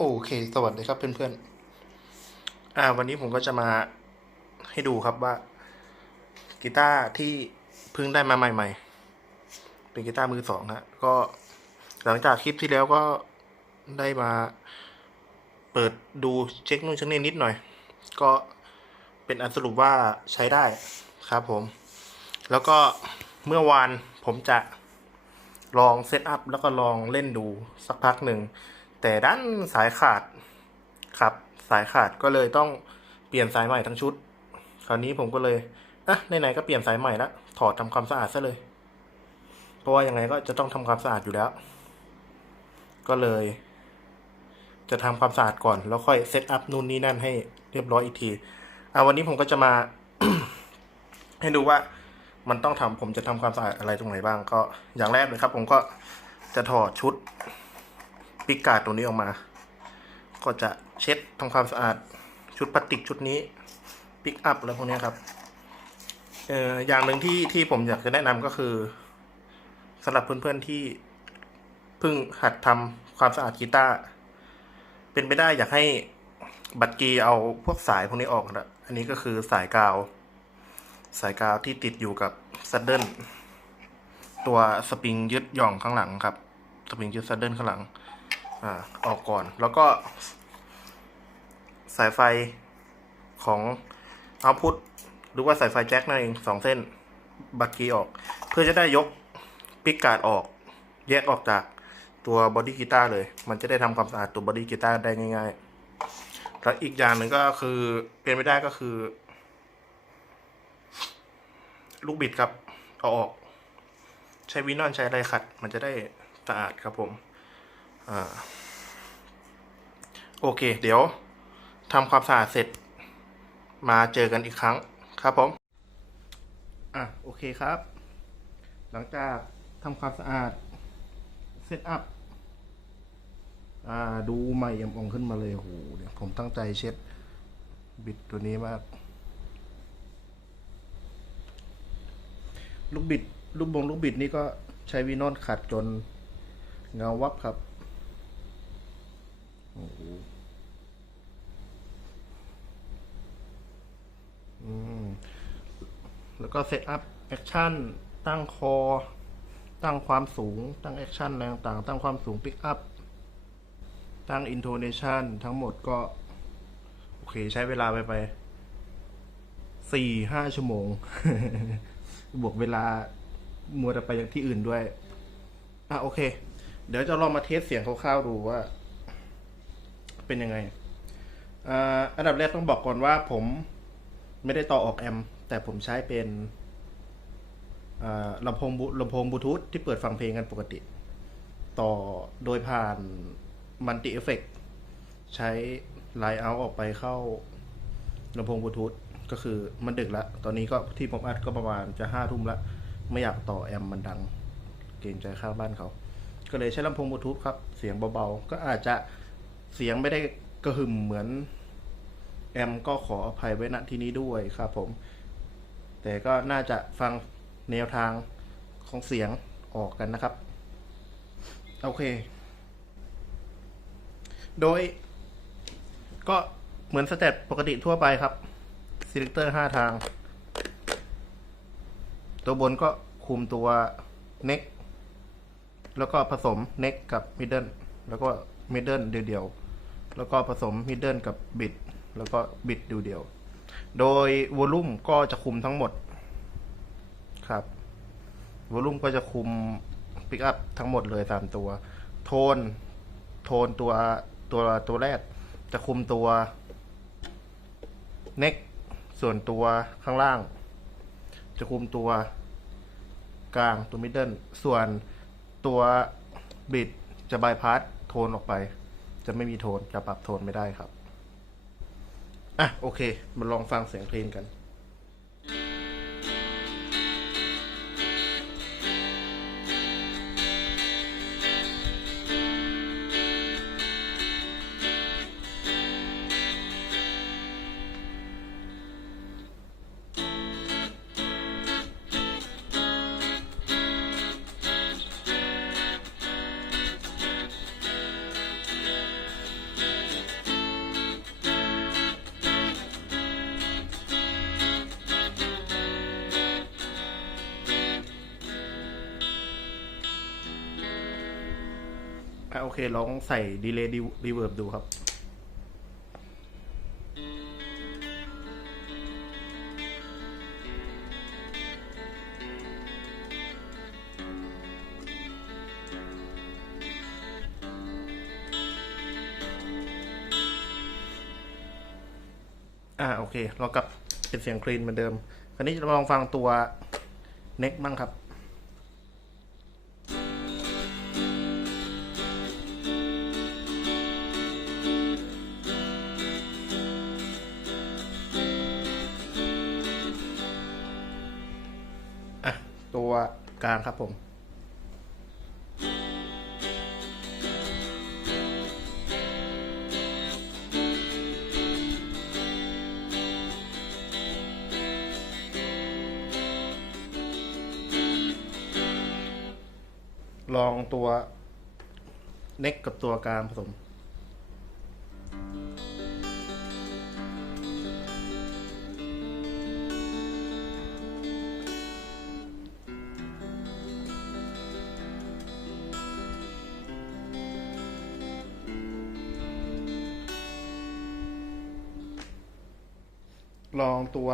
โอเค สวัสดีครับเพื่อนๆ อ่า วันนี้ผมก็จะมาให้ดูครับว่า กีตาร์ที่เพิ่งได้มาใหม่ๆ เป็นกีตาร์มือสองฮะ ก็หลังจากคลิปที่แล้วก็ได้มาเปิดดูเช็คนู่นเช็คนี่นิดหน่อย ก็เป็นอันสรุปว่าใช้ได้ครับผม แล้วก็เมื่อวานผมจะลองเซตอัพแล้วก็ลองเล่นดูสักพักหนึ่ง แต่ด้านสายขาดครับ สายขาดก็เลยต้องเปลี่ยนสายใหม่ทั้งชุด คราวนี้ผมก็เลยอะไหนๆก็เปลี่ยนสายใหม่ละถอดทำความสะอาดซะเลย เพราะว่ายังไงก็จะต้องทำความสะอาดอยู่แล้ว ก็เลย จะทำความสะอาดก่อน แล้วค่อยเซตอัพนู่นนี่นั่นให้เรียบร้อยอีกทีอะวันนี้ผมก็จะมา ให้ดูว่ามันต้องทำผมจะทำความสะอาดอะไรตรงไหนบ้าง ก็อย่างแรกเลยครับ ผมก็จะถอดชุด ปิกกาดตรงนี้ออกมา ก็จะเช็ดทำความสะอาดชุดพลาสติกชุดนี้ปิกอัพอะไรพวกนี้ครับเอ่ออย่างหนึ่งที่ที่ผมอยากจะแนะนำก็คือสำหรับเพื่อนๆที่เพิ่งหัดทำความสะอาดกีตาร์เป็นไปได้อยากให้บัตรกีเอาพวกสายพวกนี้ออกนะอันนี้ก็คือสายกาว สายกาวที่ติดอยู่กับซัดเดิลตัวสปริงยึดหย่องข้างหลังครับ สปริงยึดซัดเดิลข้างหลัง อ่าออกก่อน แล้วก็ สายไฟของเอาพุทหรือว่าสายไฟแจ็คนั่นเองสองเส้นบักกีออก เพื่อจะได้ยกปิกการ์ดออก แยกออกจากตัวบอดี้กีตาร์เลย มันจะได้ทำความสะอาดตัวบอดี้กีตาร์ได้ง่าย ๆ แล้วอีกอย่างหนึ่งก็คือเป็นไม่ได้ก็คือ ลูกบิดครับเอาออก ใช้วินอนใช้อะไรขัด มันจะได้สะอาดครับผม อ่า โอเค เดี๋ยวทำความสะอาดเสร็จ มาเจอกันอีกครั้งครับผม อะ โอเคครับ หลังจากทำความสะอาดเซตอัพอ่าดูใหม่ยมองขึ้นมาเลยโหเดี๋ยวผมตั้งใจเช็ดบิดตัวนี้มากลูกบิด ลูกบงลูกบิดนี่ก็ใช้วีนอนขัดจนเงาวับครับ โอ้โหอืมแล้วก็เซตอัพแอคชั่น ตั้งคอ ตั้งความสูง ตั้งแอคชั่นอะไรต่างๆ ตั้งความสูงปิกอัพ ตั้งอินโทเนชันทั้งหมดก็ โอเค ใช้เวลาไปไปสี่ห้าชั่วโมง บวกเวลา มัวแต่ไปอย่างที่อื่นด้วย อะโอเค เดี๋ยวจะลองมาเทสเสียงคร่าวๆดูว่า เป็นยังไงอันดับแรกต้องบอกก่อนว่าผมไม่ได้ต่อออกแอม แต่ผมใช้เป็นลำโพงบลูลำโพงบลูทูธที่เปิดฟังเพลงกันปกติ ต่อโดยผ่านมัลติเอฟเฟกใช้ไลน์เอาออกไปเข้าลำโพงบลูทูธก็คือมันดึกแล้วตอนนี้ก็ที่ผมอัดก็ประมาณจะห้าทุ่มละ ไม่อยากต่อแอมมันดัง เกรงใจข้างบ้านเขา ก็เลยใช้ลำโพงบลูทูธครับ เสียงเบาๆ ก็อาจจะ เสียงไม่ได้กระหึ่มเหมือน แอมก็ขออภัยไว้ณที่นี้ด้วยครับผม แต่ก็น่าจะฟังแนวทางของเสียงออกกันนะครับ โอเค โดย ก็เหมือนสเต็ปปกติทั่วไปครับซีเล c เตอร์ห้าทาง ตัวบนก็คุมตัวเน็กแล้วก็ผสมเน็กกับมิดเดิลแล้วก็ มิดเดิลเดียวๆ แล้วก็ผสมมิดเดิลกับบิด แล้วก็บิดเดียวๆ โดยวอลลุ่มก็จะคุมทั้งหมดครับวอลลุ่มก็จะคุมปิกอัพทั้งหมดเลยสามตัว โทน โทนตัวตัวตัวแรก จะคุมตัวเน็กส่วนตัวข้างล่าง จะคุมตัวกลางตัวมิดเดิลส่วนตัวบิดจะบายพาส โทนออกไป จะไม่มีโทนจะปรับโทนไม่ได้ครับ อะโอเค มาลองฟังเสียงเพลงกัน โอเคลองใส่ดีเลย์รีเวิร์บดูครับอ่าโอเค เรากลับเป็นเสียงคลีนเหมือนเดิม คราวนี้จะลองฟังตัวเน็กบ้างครับ กลางครับผมลองตัวเน็กกับตัวกลางผสม ลองตัว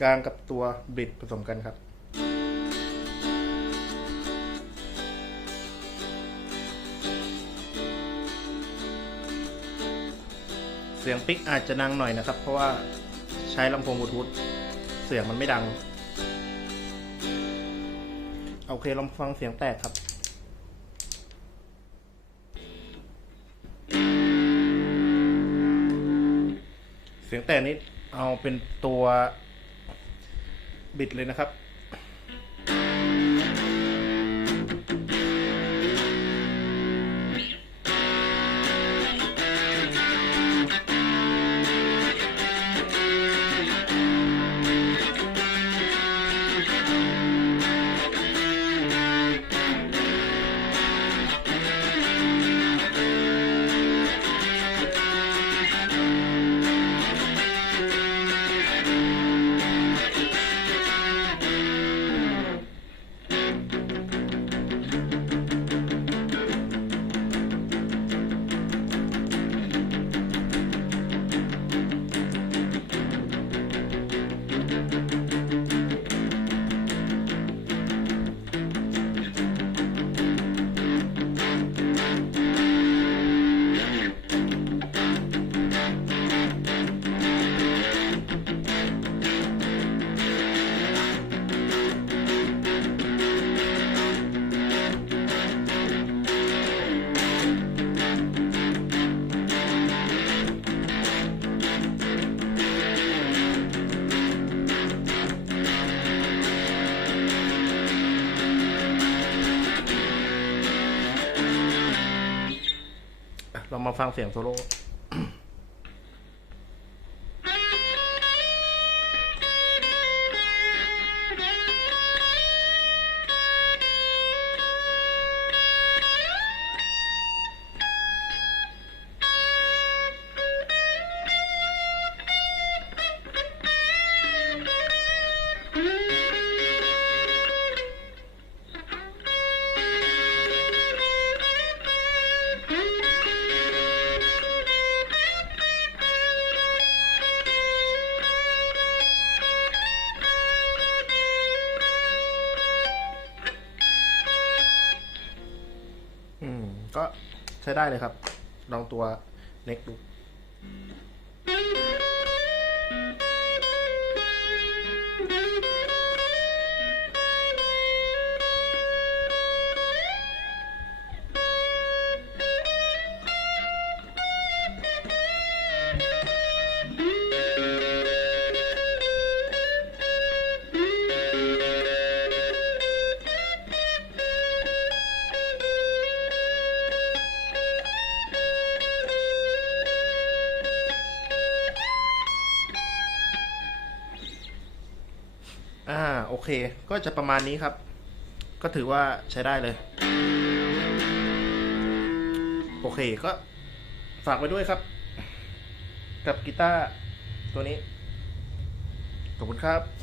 กลางกับตัวบิดผสมกันครับเสียงปิกอาจจะดังหน่อยนะครับ เพราะว่าใช้ลำโพงบลูทูธเสียงมันไม่ดัง โอเคลองฟังเสียงแตกครับ เสียงแตกนี้ เอาเป็นตัวบิดเลยนะครับ ฟังเสียงโซโล่ อืม ก็ใช้ได้เลยครับ ลองตัวเน็กดู อ่าโอเค ก็จะประมาณนี้ครับ ก็ถือว่าใช้ได้เลย โอเคก็ฝากไว้ด้วยครับ กับกีตาร์ตัวนี้ ขอบคุณครับ